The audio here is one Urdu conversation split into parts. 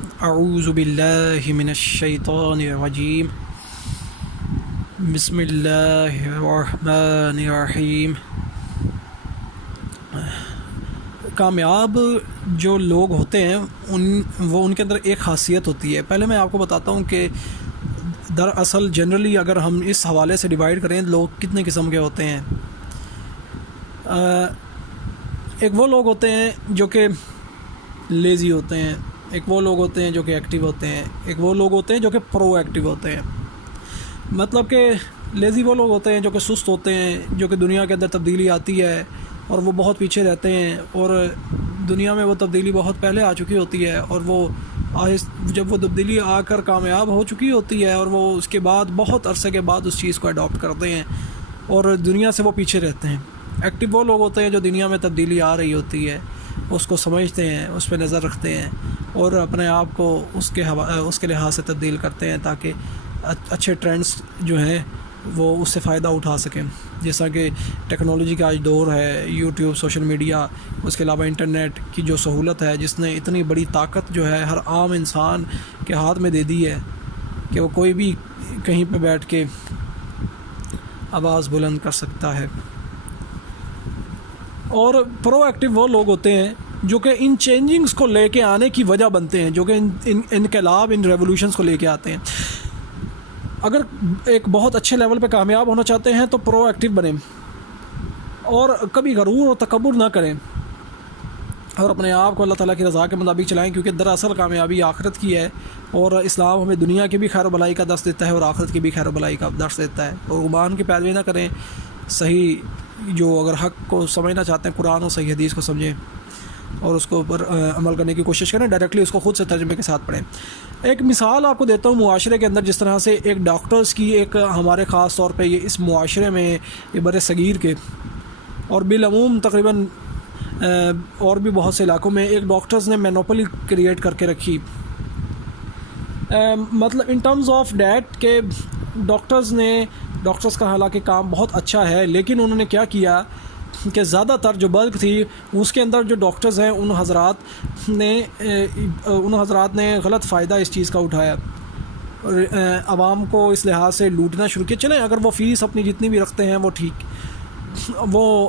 اعوذ باللہ من الشیطان الرجیم بسم اللہ الرحمن الرحیم۔ کامیاب جو لوگ ہوتے ہیں ان کے اندر ایک خاصیت ہوتی ہے۔ پہلے میں آپ کو بتاتا ہوں کہ دراصل جنرلی اگر ہم اس حوالے سے ڈیوائیڈ کریں لوگ کتنے قسم کے ہوتے ہیں۔ ایک وہ لوگ ہوتے ہیں جو کہ لیزی ہوتے ہیں، ایک وہ لوگ ہوتے ہیں جو کہ ایکٹیو ہوتے ہیں، ایک وہ لوگ ہوتے ہیں جو کہ پرو ایکٹیو ہوتے ہیں۔ مطلب کہ لیزی وہ لوگ ہوتے ہیں جو کہ سست ہوتے ہیں، جو کہ دنیا کے اندر تبدیلی آتی ہے اور وہ بہت پیچھے رہتے ہیں، اور دنیا میں وہ تبدیلی بہت پہلے آ چکی ہوتی ہے، اور وہ جب وہ تبدیلی آ کر کامیاب ہو چکی ہوتی ہے اور وہ اس کے بعد بہت عرصے کے بعد اس چیز کو اڈاپٹ کرتے ہیں اور دنیا سے وہ پیچھے رہتے ہیں۔ ایکٹیو وہ لوگ ہوتے ہیں جو دنیا میں تبدیلی آ رہی ہوتی ہے اس کو سمجھتے ہیں، اس پہ نظر رکھتے ہیں اور اپنے آپ کو اس کے لحاظ سے تبدیل کرتے ہیں تاکہ اچھے ٹرینڈز جو ہیں وہ اس سے فائدہ اٹھا سکیں۔ جیسا کہ ٹیکنالوجی کا آج دور ہے، یوٹیوب، سوشل میڈیا، اس کے علاوہ انٹرنیٹ کی جو سہولت ہے جس نے اتنی بڑی طاقت جو ہے ہر عام انسان کے ہاتھ میں دے دی ہے کہ وہ کوئی بھی کہیں پہ بیٹھ کے آواز بلند کر سکتا ہے۔ اور پرو ایکٹیو وہ لوگ ہوتے ہیں جو کہ ان چینجنگز کو لے کے آنے کی وجہ بنتے ہیں، جو کہ ان انقلاب، ان ریولوشنز کو لے کے آتے ہیں۔ اگر ایک بہت اچھے لیول پہ کامیاب ہونا چاہتے ہیں تو پرو ایکٹیو بنیں اور کبھی غرور اور تکبر نہ کریں اور اپنے آپ کو اللہ تعالیٰ کی رضا کے مطابق چلائیں، کیونکہ دراصل کامیابی آخرت کی ہے اور اسلام ہمیں دنیا کی بھی خیر و بھلائی کا درس دیتا ہے اور آخرت کی بھی خیر و بھلائی کا درس دیتا ہے۔ اور گمان کی پیروی نہ کریں، صحیح جو اگر حق کو سمجھنا چاہتے ہیں قرآن اور صحیح حدیث کو سمجھیں اور اس کو اوپر عمل کرنے کی کوشش کریں، ڈائریکٹلی اس کو خود سے ترجمے کے ساتھ پڑھیں۔ ایک مثال آپ کو دیتا ہوں معاشرے کے اندر، جس طرح سے ایک ڈاکٹرز کی ایک ہمارے خاص طور پہ یہ اس معاشرے میں یہ بر صغیر کے اور بالعموم تقریباً اور بھی بہت سے علاقوں میں ایک ڈاکٹرز نے مینوپلی کریٹ کر کے رکھی، مطلب ان ٹرمز آف ڈیٹ کہ ڈاکٹرز کا حالانکہ کام بہت اچھا ہے، لیکن انہوں نے کیا کیا کہ زیادہ تر جو بلک تھی اس کے اندر جو ڈاکٹرز ہیں ان حضرات نے غلط فائدہ اس چیز کا اٹھایا اور عوام کو اس لحاظ سے لوٹنا شروع کیا۔ چلیں اگر وہ فیس اپنی جتنی بھی رکھتے ہیں وہ ٹھیک، وہ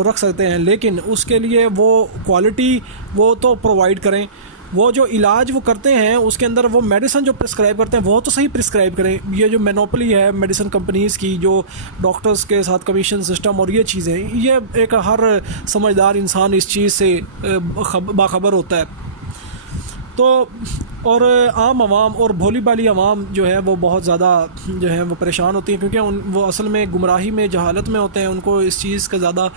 رکھ سکتے ہیں، لیکن اس کے لیے وہ کوالٹی وہ تو پرووائڈ کریں، وہ جو علاج وہ کرتے ہیں اس کے اندر وہ میڈیسن جو پرسکرائب کرتے ہیں وہ تو صحیح پرسکرائب کریں۔ یہ جو مینوپلی ہے میڈیسن کمپنیز کی، جو ڈاکٹرز کے ساتھ کمیشن سسٹم اور یہ چیزیں، یہ ایک ہر سمجھدار انسان اس چیز سے باخبر ہوتا ہے۔ تو اور عام عوام اور بھولی بالی عوام جو ہے وہ بہت زیادہ جو ہے وہ پریشان ہوتی ہیں، کیونکہ وہ اصل میں گمراہی میں، جہالت میں ہوتے ہیں، ان کو اس چیز کا زیادہ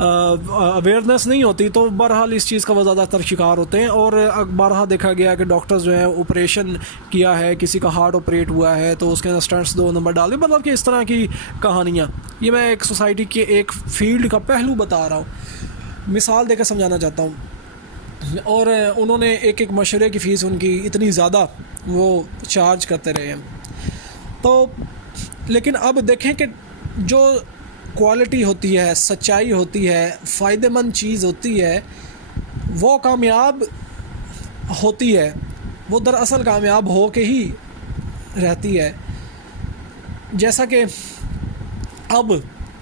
اویئرنیس نہیں ہوتی، تو بہرحال اس چیز کا وہ زیادہ تر شکار ہوتے ہیں۔ اور بارہا دیکھا گیا کہ ڈاکٹرز جو ہیں آپریشن کیا ہے، کسی کا ہارٹ آپریٹ ہوا ہے تو اس کے اندر اسٹنٹس 2 نمبر ڈال دیں، مطلب کہ اس طرح کی کہانیاں۔ یہ میں ایک سوسائٹی کے ایک فیلڈ کا پہلو بتا رہا ہوں، مثال دے کر سمجھانا چاہتا ہوں۔ اور انہوں نے ایک مشورے کی فیس ان کی اتنی زیادہ وہ چارج کرتے رہے ہیں۔ تو لیکن اب دیکھیں کہ جو کوالٹی ہوتی ہے، سچائی ہوتی ہے، فائدہ مند چیز ہوتی ہے، وہ کامیاب ہوتی ہے، وہ دراصل کامیاب ہو کے ہی رہتی ہے۔ جیسا کہ اب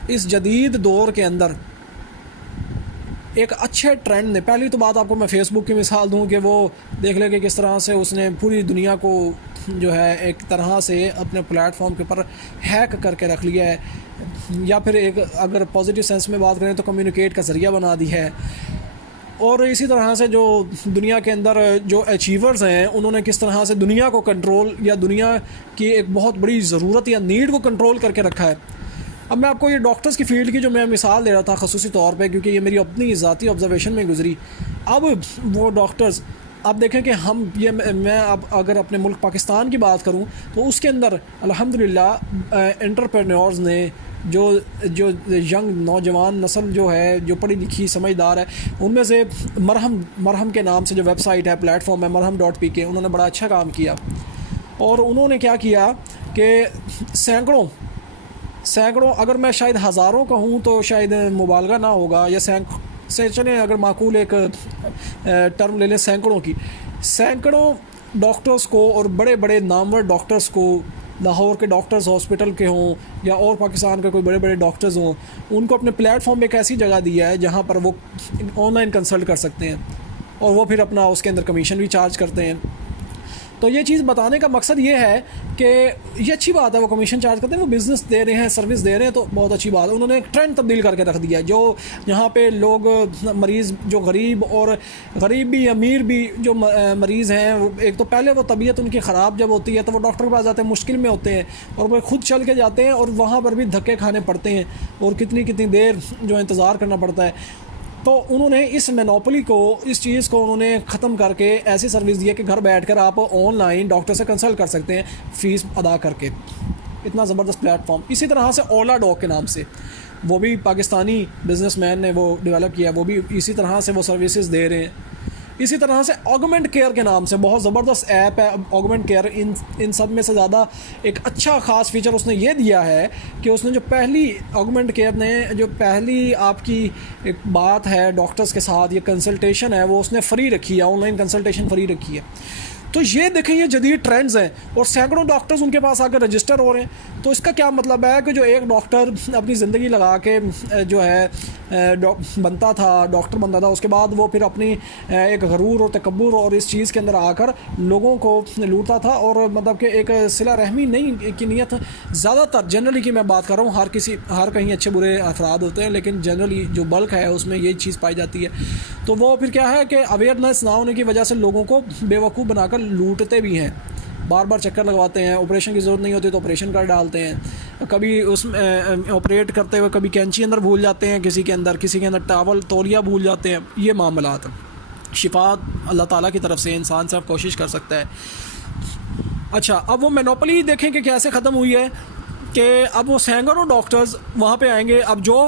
اس جدید دور کے اندر ایک اچھے ٹرینڈ نے، پہلی تو بات آپ کو میں فیس بک کی مثال دوں کہ وہ دیکھ لیں کہ کس طرح سے اس نے پوری دنیا کو جو ہے ایک طرح سے اپنے پلیٹ فارم کے اوپر ہیک کر کے رکھ لیا ہے، یا پھر ایک اگر پازیٹیو سینس میں بات کریں تو کمیونیکیٹ کا ذریعہ بنا دی ہے۔ اور اسی طرح سے جو دنیا کے اندر جو اچیورز ہیں انہوں نے کس طرح سے دنیا کو کنٹرول یا دنیا کی ایک بہت بڑی ضرورت یا نیڈ کو کنٹرول کر کے رکھا ہے۔ اب میں آپ کو یہ ڈاکٹرز کی فیلڈ کی جو میں مثال دے رہا تھا خصوصی طور پہ، کیونکہ یہ میری اپنی ذاتی آبزرویشن میں گزری۔ اب وہ ڈاکٹرز آپ دیکھیں کہ میں اب اگر اپنے ملک پاکستان کی بات کروں تو اس کے اندر الحمدللہ انٹرپرینیورز نے جو ینگ نوجوان نسل جو ہے، جو پڑھی لکھی سمجھدار ہے، ان میں سے مرہم کے نام سے جو ویب سائٹ ہے، پلیٹ فارم ہے marham.pk، انہوں نے بڑا اچھا کام کیا۔ اور انہوں نے کیا کیا کہ سینکڑوں اگر میں شاید ہزاروں کہوں تو شاید مبالغہ نہ ہوگا، یا سے چلیں اگر معقول ایک ٹرم لے لیں سینکڑوں کی، سینکڑوں ڈاکٹرز کو اور بڑے بڑے نامور ڈاکٹرز کو، لاہور کے ڈاکٹرز ہاسپٹل کے ہوں یا اور پاکستان کے کوئی بڑے بڑے ڈاکٹرز ہوں، ان کو اپنے پلیٹ فارم پہ ایک ایسی جگہ دیا ہے جہاں پر وہ آن لائن کنسلٹ کر سکتے ہیں، اور وہ پھر اپنا اس کے اندر کمیشن بھی چارج کرتے ہیں. تو یہ چیز بتانے کا مقصد یہ ہے کہ یہ اچھی بات ہے، وہ کمیشن چارج کرتے ہیں، وہ بزنس دے رہے ہیں، سروس دے رہے ہیں، تو بہت اچھی بات ہے. انہوں نے ایک ٹرینڈ تبدیل کر کے رکھ دیا ہے، جو یہاں پہ لوگ مریض جو غریب بھی امیر بھی جو مریض ہیں، ایک تو پہلے وہ طبیعت ان کی خراب جب ہوتی ہے تو وہ ڈاکٹر کے پاس جاتے ہیں، مشکل میں ہوتے ہیں، اور وہ خود چل کے جاتے ہیں اور وہاں پر بھی دھکے کھانے پڑتے ہیں اور کتنی دیر جو انتظار کرنا پڑتا ہے. تو انہوں نے اس مینوپلی کو، اس چیز کو انہوں نے ختم کر کے ایسی سروس دی ہے کہ گھر بیٹھ کر آپ آن لائن ڈاکٹر سے کنسلٹ کر سکتے ہیں فیس ادا کر کے. اتنا زبردست پلیٹ فارم. اسی طرح سے اولا ڈاک کے نام سے، وہ بھی پاکستانی بزنس مین نے وہ ڈیولپ کیا، وہ بھی اسی طرح سے وہ سروسز دے رہے ہیں. اسی طرح سے آگمنٹ کیئر کے نام سے بہت زبردست ایپ ہے آگمنٹ کیئر. ان سب میں سے زیادہ ایک اچھا خاص فیچر اس نے یہ دیا ہے کہ اس نے جو پہلی آگمنٹ کیئر نے جو پہلی آپ کی ایک بات ہے ڈاکٹرز کے ساتھ، یہ کنسلٹیشن ہے، وہ اس نے فری رکھی ہے، آن لائن کنسلٹیشن فری رکھی ہے. تو یہ دیکھیں یہ جدید ٹرینڈز ہیں اور سینکڑوں ڈاکٹرز ان کے پاس آ کر رجسٹر ہو رہے ہیں. تو اس کا کیا مطلب ہے کہ جو ایک ڈاکٹر اپنی زندگی لگا کے جو ہے بنتا تھا، ڈاکٹر بنتا تھا، اس کے بعد وہ پھر اپنی ایک غرور اور تکبر اور اس چیز کے اندر آ کر لوگوں کو لوٹتا تھا، اور مطلب کہ ایک صلہ رحمی نہیں کی نیت زیادہ تر جنرلی کی میں بات کر رہا ہوں، ہر کہیں اچھے برے افراد ہوتے ہیں، لیکن جنرلی جو بلک ہے اس میں یہی چیز پائی جاتی ہے. تو وہ پھر کیا ہے کہ اویئرنیس نہ ہونے کی وجہ سے لوگوں کو بیوقوف بنا کر لوٹتے بھی ہیں، بار بار چکر لگواتے ہیں، آپریشن کی ضرورت نہیں ہوتی تو آپریشن کر ڈالتے ہیں، کبھی اس میں آپریٹ کرتے ہوئے کبھی کینچی اندر بھول جاتے ہیں، کسی کے اندر ٹاول تولیہ بھول جاتے ہیں. یہ معاملات شفا اللہ تعالیٰ کی طرف سے انسان سے کوشش کر سکتا ہے. اچھا، اب وہ مینوپلی دیکھیں کہ کیسے ختم ہوئی ہے کہ اب وہ سینکڑوں ڈاکٹرز وہاں پہ آئیں گے. اب جو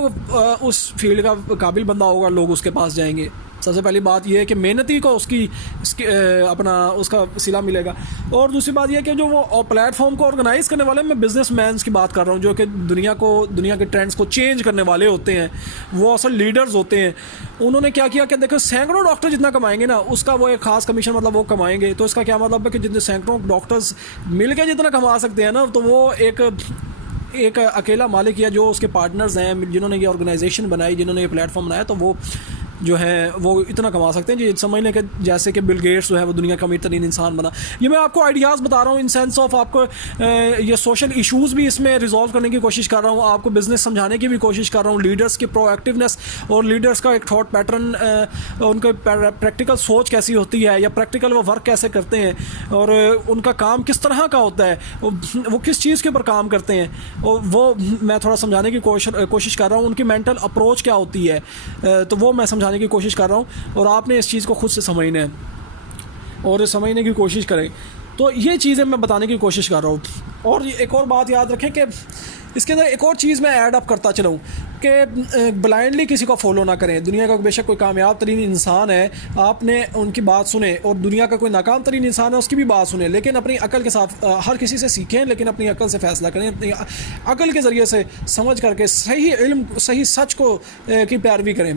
اس فیلڈ کا قابل بندہ ہوگا لوگ اس کے پاس جائیں گے. سب سے پہلی بات یہ ہے کہ محنتی کو اس کا صلہ ملے گا، اور دوسری بات یہ کہ جو وہ پلیٹ فارم کو آرگنائز کرنے والے، میں بزنس مینس کی بات کر رہا ہوں جو کہ دنیا کے ٹرینڈز کو چینج کرنے والے ہوتے ہیں، وہ اصل لیڈرز ہوتے ہیں. انہوں نے کیا کیا کہ دیکھو سینکڑوں ڈاکٹر جتنا کمائیں گے نا، اس کا وہ ایک خاص کمیشن مطلب وہ کمائیں گے. تو اس کا کیا مطلب ہے کہ جتنے سینکڑوں ڈاکٹرز مل کے جتنا کما سکتے ہیں نا، تو وہ ایک اکیلا مالک یا جو اس کے پارٹنرز ہیں جنہوں نے یہ آرگنائزیشن بنائی، جنہوں نے یہ پلیٹ فارم بنایا، تو وہ جو ہے وہ اتنا کما سکتے ہیں. سمجھ لیں کہ جیسے کہ بل گیٹس جو ہے وہ دنیا کا امیر ترین انسان بنا. یہ میں آپ کو آئیڈیاز بتا رہا ہوں ان سینس آف آپ کو یہ سوشل ایشوز بھی اس میں ریزالو کرنے کی کوشش کر رہا ہوں، آپ کو بزنس سمجھانے کی بھی کوشش کر رہا ہوں، لیڈرز کی پرو ایکٹیونیس اور لیڈرز کا ایک تھاٹ پیٹرن، ان کے پریکٹیکل سوچ کیسی ہوتی ہے یا پریکٹیکل وہ ورک کیسے کرتے ہیں اور ان کا کام کس طرح کا ہوتا ہے، وہ کس چیز کے اوپر کام کرتے ہیں، اور وہ میں تھوڑا سمجھانے کی کوشش کر رہا ہوں. ان کی مینٹل اپروچ کیا ہوتی ہے، تو وہ میں سمجھانے کی کوشش کر رہا ہوں، اور آپ نے اس چیز کو خود سے سمجھنا ہے اور سمجھنے کی کوشش کریں. تو یہ چیزیں میں بتانے کی کوشش کر رہا ہوں. اور ایک اور بات یاد رکھیں کہ اس کے اندر ایک اور چیز میں ایڈ اپ کرتا چلاؤں کہ بلائنڈلی کسی کو فالو نہ کریں. دنیا کا بے شک کوئی کامیاب ترین انسان ہے، آپ نے ان کی بات سنیں، اور دنیا کا کوئی ناکام ترین انسان ہے اس کی بھی بات سنیں، لیکن اپنی عقل کے ساتھ ہر کسی سے سیکھیں، لیکن اپنی عقل سے فیصلہ کریں، اپنی عقل کے ذریعے سے سمجھ کر کے صحیح علم صحیح سچ کو کی پیروی کریں.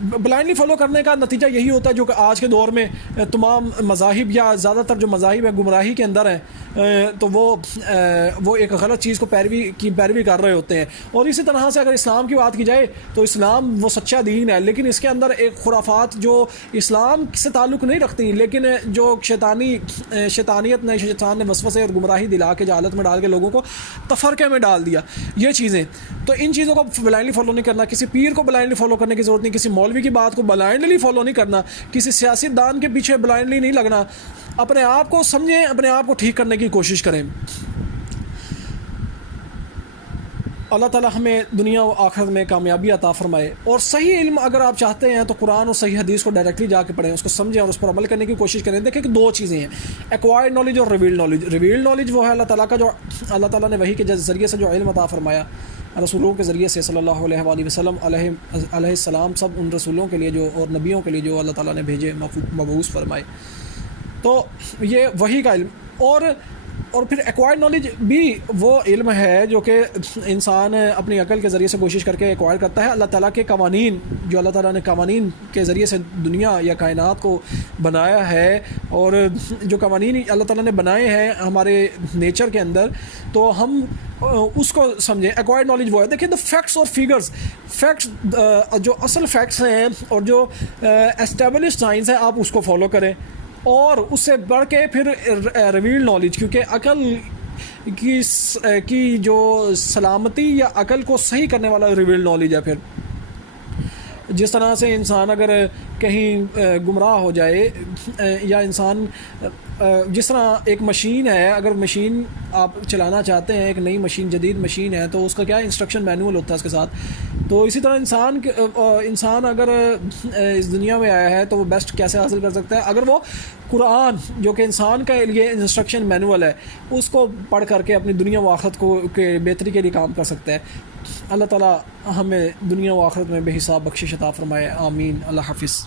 بلائنڈلی فالو کرنے کا نتیجہ یہی ہوتا ہے جو کہ آج کے دور میں تمام مذاہب یا زیادہ تر جو مذاہب ہیں گمراہی کے اندر ہیں، تو وہ ایک غلط چیز کو پیروی کر رہے ہوتے ہیں. اور اسی طرح سے اگر اسلام کی بات کی جائے تو اسلام وہ سچا دین ہے، لیکن اس کے اندر ایک خرافات جو اسلام سے تعلق نہیں رکھتی، لیکن جو شیطانیت نے شیطان نے وسوسے اور گمراہی دلا کے جہالت میں ڈال کے لوگوں کو تفرقے میں ڈال دیا یہ چیزیں. تو ان چیزوں کو بلائنڈلی فالو نہیں کرنا، کسی پیر کو بلائنڈلی فالو کرنے کی ضرورت نہیں، کسی مولوی کی بات کو بلائنڈلی فالو نہیں کرنا، کسی سیاسی دان کے پیچھے بلائنڈلی نہیں لگنا. اپنے آپ کو سمجھیں، اپنے آپ کو ٹھیک کرنے کی کوشش کریں. اللہ تعالیٰ ہمیں دنیا و آخرت میں کامیابی عطا فرمائے. اور صحیح علم اگر آپ چاہتے ہیں تو قرآن اور صحیح حدیث کو ڈائریکٹلی جا کے پڑھیں، اس کو سمجھیں اور اس پر عمل کرنے کی کوشش کریں. دیکھیں کہ دو چیزیں ہیں، ایکوائرڈ نالج اور ریویلڈ نالج. ریویلڈ نالج وہ ہے اللہ تعالیٰ کا جو اللہ تعالیٰ نے وحی کے ذریعے سے جو علم عطا فرمایا رسولوں کے ذریعے سے صلی اللہ علیہ وآلہ وسلم علیہ السلام، سب ان رسولوں کے لیے جو اور نبیوں کے لیے جو اللہ تعالیٰ نے بھیجے مبعوث فرمائے. تو یہ وحی کا علم. اور اور پھر ایکوائرڈ نالج بھی وہ علم ہے جو کہ انسان اپنی عقل کے ذریعے سے کوشش کر کے ایکوائر کرتا ہے. اللہ تعالیٰ کے قوانین، جو اللہ تعالیٰ نے قوانین کے ذریعے سے دنیا یا کائنات کو بنایا ہے، اور جو قوانین اللہ تعالیٰ نے بنائے ہیں ہمارے نیچر کے اندر، تو ہم اس کو سمجھیں. ایکوائرڈ نالج وہ ہے، دیکھیں دا فیکٹس اور فیگرز، فیکٹس جو اصل فیکٹس ہیں اور جو اسٹیبلش سائنس ہے آپ اس کو فالو کریں، اور اس سے بڑھ کے پھر ریویل نالج، کیونکہ عقل کی جو سلامتی یا عقل کو صحیح کرنے والا ریویل نالج ہے. پھر جس طرح سے انسان اگر کہیں گمراہ ہو جائے، یا انسان جس طرح ایک مشین ہے، اگر مشین آپ چلانا چاہتے ہیں، ایک نئی مشین، جدید مشین ہے، تو اس کا کیا انسٹرکشن مینول ہوتا ہے اس کے ساتھ. تو اسی طرح انسان اگر اس دنیا میں آیا ہے تو وہ بیسٹ کیسے حاصل کر سکتا ہے؟ اگر وہ قرآن جو کہ انسان کا لیے انسٹرکشن مینول ہے اس کو پڑھ کر کے اپنی دنیا و آخرت کو کے بہتری کے لیے کام کر سکتا ہے. اللہ تعالیٰ ہمیں دنیا و آخرت میں بے حساب بخشش عطا فرمائے. آمین. اللہ حافظ.